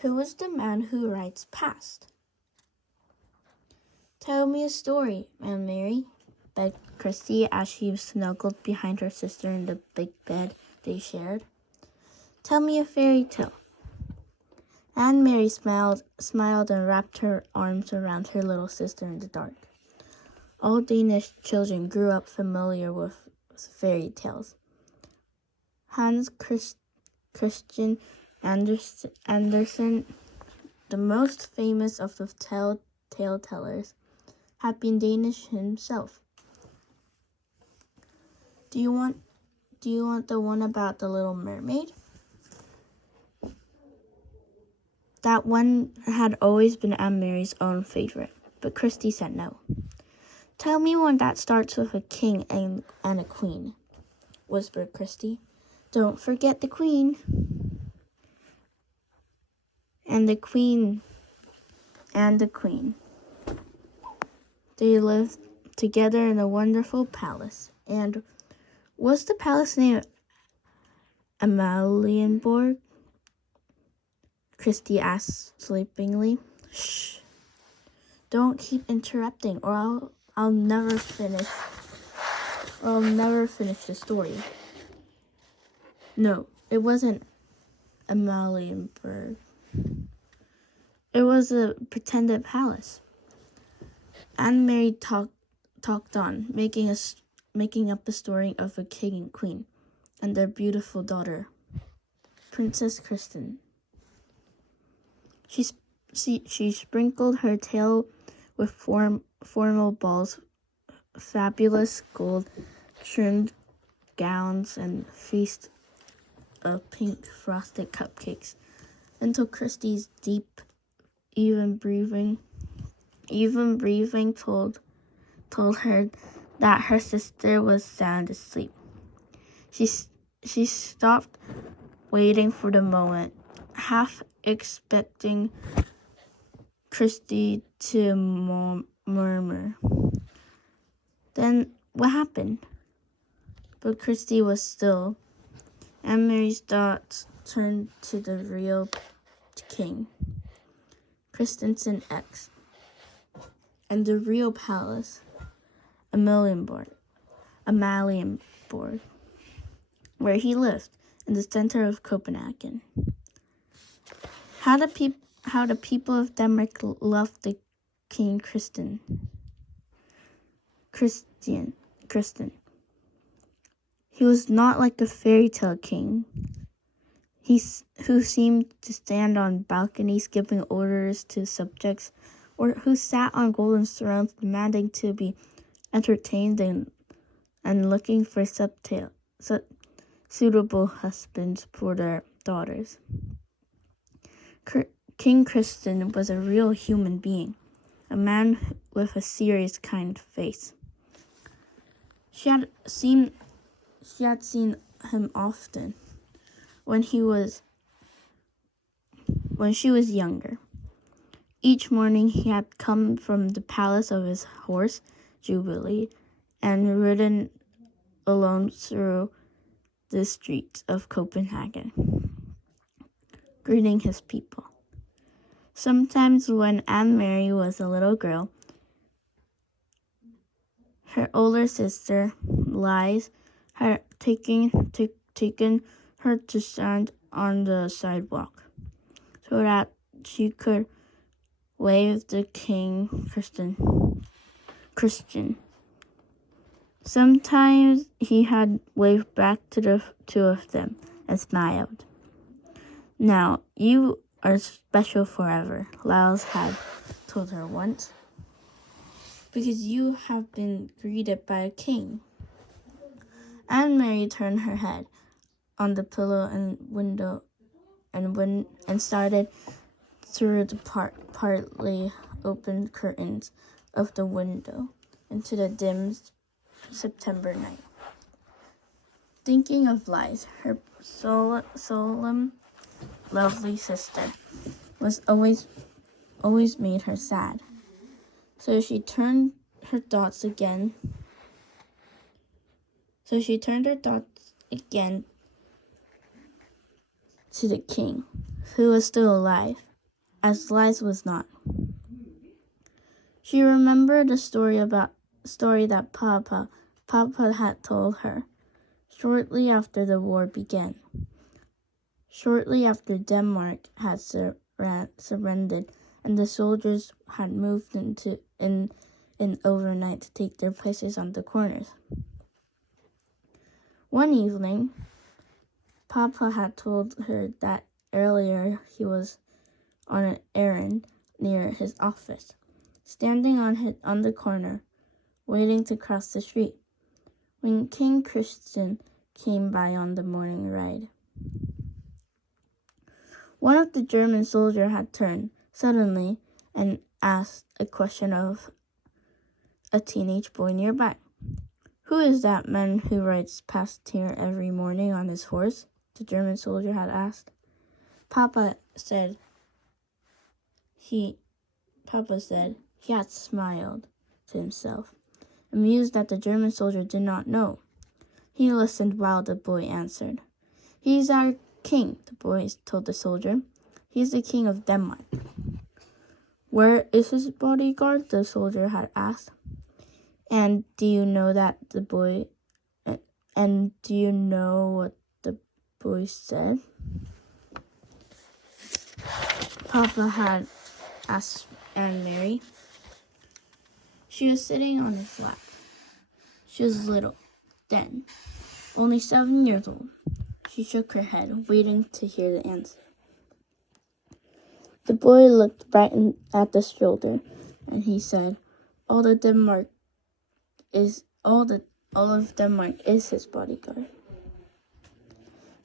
Who is the man who rides past? Tell me a story, Aunt Mary, begged Christy as she snuggled behind her sister in the big bed they shared. Tell me a fairy tale. Aunt Mary smiled and wrapped her arms around her little sister in the dark. All Danish children grew up familiar with fairy tales. Hans Christian Andersen, the most famous of the tale tellers, had been Danish himself. Do you want the one about the Little Mermaid? That one had always been Aunt Mary's own favorite, but Christy said no. Tell me one that starts with a king and a queen, whispered Christy. Don't forget the queen. And the queen. They lived together in a wonderful palace. And was the palace named Amalienborg? Christy asked sleepingly. Shh. Don't keep interrupting or I'll never finish the story. No, it wasn't Amalienborg. It was a pretended palace. Aunt Mary talked on, making up a story of a king and queen and their beautiful daughter, Princess Kristen. She sprinkled her tale with formal balls, fabulous gold-trimmed gowns, and feast of pink frosted cupcakes, until Christy's deep, even breathing told her that her sister was sound asleep. She stopped, waiting for the moment, half expecting Christy to murmur. Then what happened? But Christy was still. Aunt Mary's thoughts turned to the real king, Christensen X, and the real palace, Amalienborg, where he lived in the center of Copenhagen. How the people of Denmark loved the King Christian. He was not like a fairy tale king, who seemed to stand on balconies giving orders to subjects, or who sat on golden thrones demanding to be entertained and looking for suitable husbands for their daughters. King Christian was a real human being, a man with a serious, kind face. She had seen him often when she was younger. Each morning he had come from the palace of his horse, Jubilee, and ridden alone through the streets of Copenhagen, greeting his people. Sometimes when Aunt Mary was a little girl, her older sister, Lois, had taken her to stand on the sidewalk so that she could wave the King Christian. Sometimes he had waved back to the two of them and smiled. Now, you are special forever, Lois had told her once, because you have been greeted by a king. Aunt Mary turned her head on the pillow and started through the partly open curtains of the window into the dim September night. Thinking of Lois, her solemn, lovely sister, was always made her sad. So she turned her thoughts again to the king, who was still alive, as Liz was not. She remembered a story that Papa had told her shortly after the war began. Shortly after Denmark had surrendered and the soldiers had moved in overnight to take their places on the corners. One evening, Papa had told her that earlier he was on an errand near his office, standing on the corner, waiting to cross the street, when King Christian came by on the morning ride. One of the German soldiers had turned suddenly and asked a question of a teenage boy nearby. "Who is that man who rides past here every morning on his horse?" the German soldier had asked. Papa said he had smiled to himself, amused that the German soldier did not know. He listened while the boy answered. "He's our king," the boy told the soldier. "He's the king of Denmark." "Where is his bodyguard?" the soldier had asked. And do you know what the boy said? Papa had asked Anne Mary. She was sitting on his lap. She was little, then, only 7 years old. She shook her head, waiting to hear the answer. The boy looked right at the shoulder, and he said, all of Denmark is his bodyguard."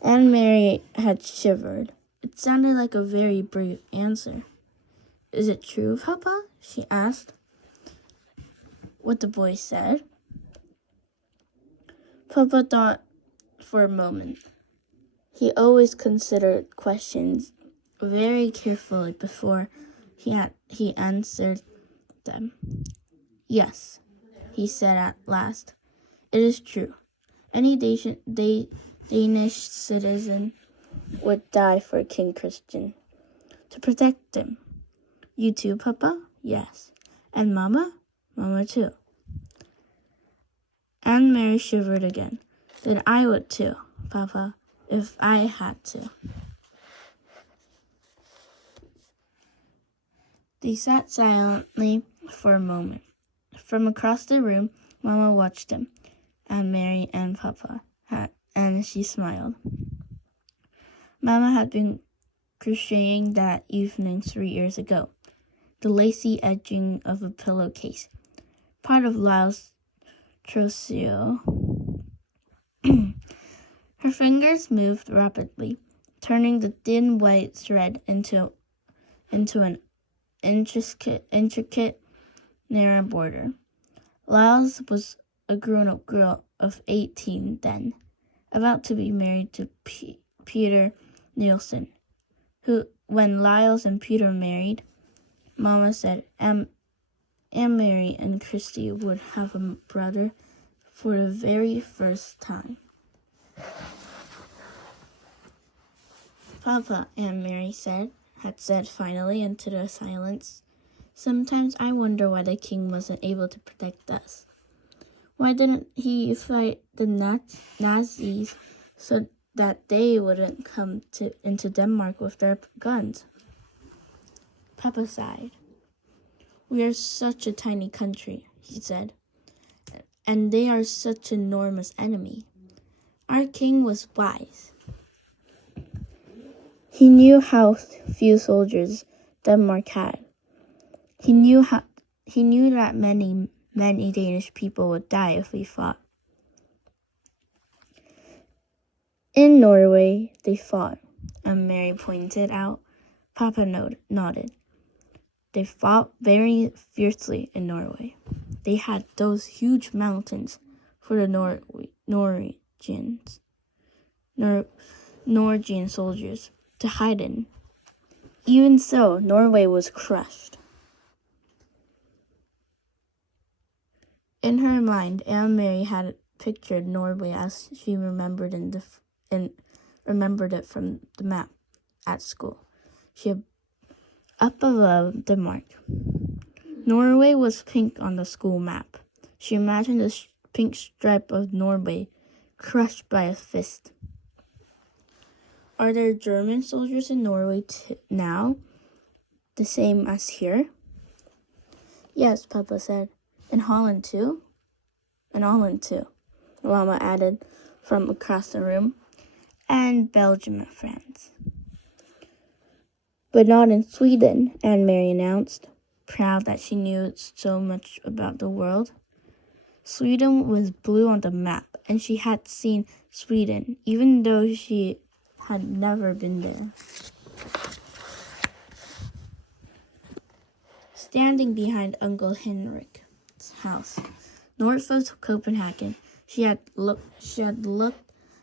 Anne Mary had shivered. It sounded like a very brave answer. "Is it true, Papa?" she asked. What the boy said. Papa thought for a moment. He always considered questions very carefully before he answered them. "Yes," he said at last. "It is true. Any Danish citizen would die for King Christian. To protect him." "You too, Papa?" "Yes." "And Mama?" "Mama too." Anne Mary shivered again. "Then I would too, Papa, if I had to." They sat silently for a moment. From across the room, Mama watched them, Anne Mary and Papa, and she smiled. Mama had been crocheting that evening 3 years ago, the lacy edging of a pillowcase, part of Lyle's trousseau. Her fingers moved rapidly, turning the thin white thread into an intricate narrow border. Lyle's was a grown-up girl of 18 then, about to be married to Peter Nielsen, who, when Lyles and Peter married, Mama said Anne Mary and Christy would have a brother for the very first time. "Papa," Anne Mary had said finally into the silence, "sometimes I wonder why the king wasn't able to protect us. Why didn't he fight the Nazis so that they wouldn't come into Denmark with their guns?" Papa sighed. "We are such a tiny country," he said, "and they are such an enormous enemy. Our king was wise. He knew how few soldiers Denmark had. He knew that many Danish people would die if we fought. In Norway, they fought," and Mary pointed out. Papa nodded. "They fought very fiercely in Norway. They had those huge mountains for the Norwegian soldiers to hide in. Even so, Norway was crushed." In her mind, Anne Mary had pictured Norway as she remembered remembered it from the map at school. She had Up above Denmark, Norway was pink on the school map. She imagined the pink stripe of Norway crushed by a fist. Are there German soldiers in Norway now, the same as here? Yes, Papa said. In Holland too? In Holland too, Mama added from across the room. And Belgium and France. But not in Sweden, Anne-Marie announced, proud that she knew so much about the world. Sweden was blue on the map, and she had seen Sweden, even though she had never been there. Standing behind Uncle Henrik's house, north of Copenhagen, she had looked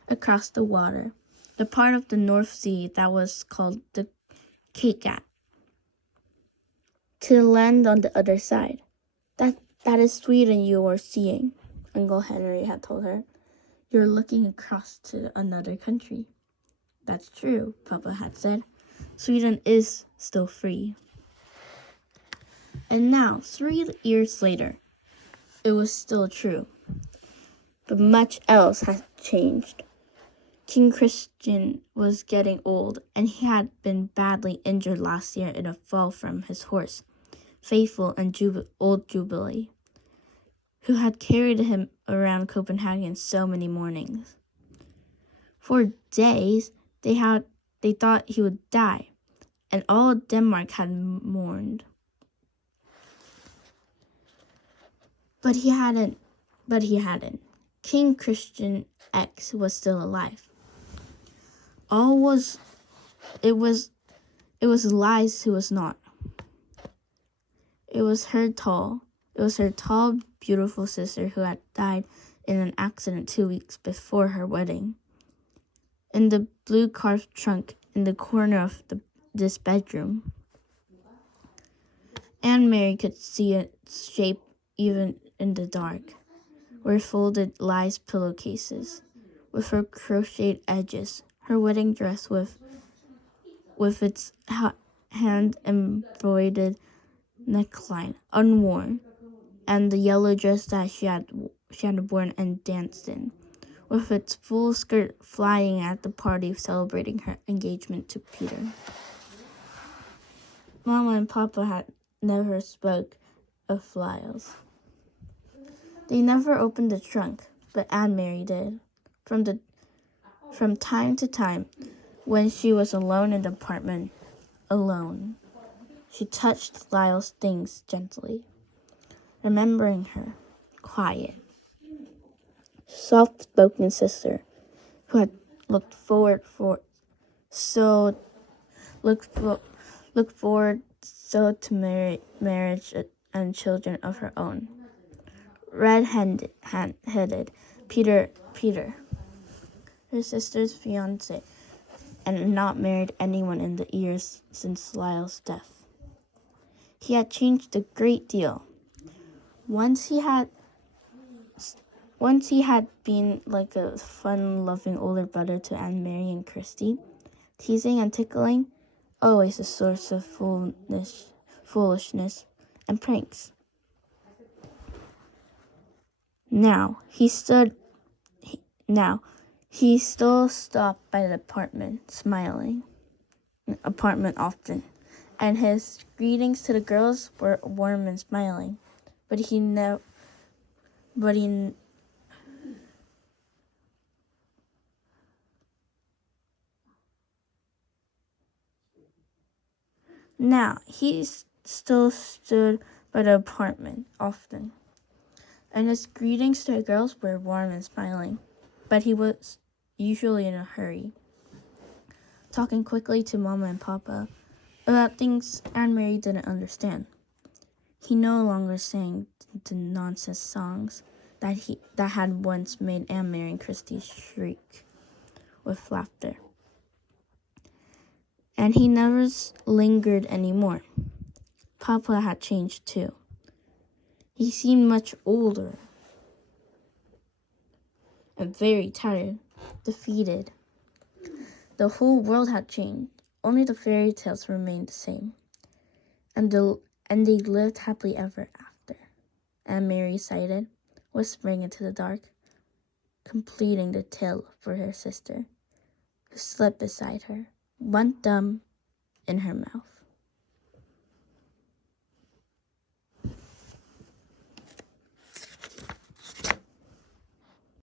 across the water, the part of the North Sea that was called the Kattegat, to the land on the other side. That is Sweden you are seeing, Uncle Henry had told her. You're looking across to another country. That's true, Papa had said. Sweden is still free. And now, 3 years later, it was still true. But much else had changed. King Christian was getting old, and he had been badly injured last year in a fall from his horse, Faithful and old Jubilee, who had carried him around Copenhagen so many mornings. For days, they thought he would die, and all Denmark had mourned. But he hadn't. King Christian X was still alive. It was Lies who was not. It was her tall, beautiful sister who had died in an accident 2 weeks before her wedding. In the blue carved trunk in the corner of this bedroom. Anne-Marie could see its shape even in the dark, where folded Lie's pillowcases, with her crocheted edges, her wedding dress with its hand-embroidered neckline unworn, and the yellow dress that she had worn and danced in, with its full skirt flying at the party celebrating her engagement to Peter. Mama and Papa had never spoke of flyers. They never opened the trunk, but Anne-Marie did. From time to time, when she was alone in the apartment, she touched Lyle's things gently, remembering her quiet, soft-spoken sister who had looked forward so to marriage and children of her own. Red-headed Peter, her sister's fiancé, and not married anyone in the years since Lyle's death. He had changed a great deal. Once he had been like a fun-loving older brother to Anne-Marie and Christy, teasing and tickling, always a source of foolishness and pranks. Now he still stopped by the apartment often, and his greetings to the girls were warm and smiling. Now he still stood by the apartment often, and his greetings to the girls were warm and smiling, but he was usually in a hurry, talking quickly to Mama and Papa about things Anne-Marie didn't understand. He no longer sang the nonsense songs that had once made Anne-Marie and Christy shriek with laughter. And he never lingered anymore. Papa had changed too. He seemed much older and very tired, defeated. The whole world had changed. Only the fairy tales remained the same. and they lived happily ever after. And Mary sighed, whispering into the dark, completing the tale for her sister, who slept beside her, one thumb in her mouth.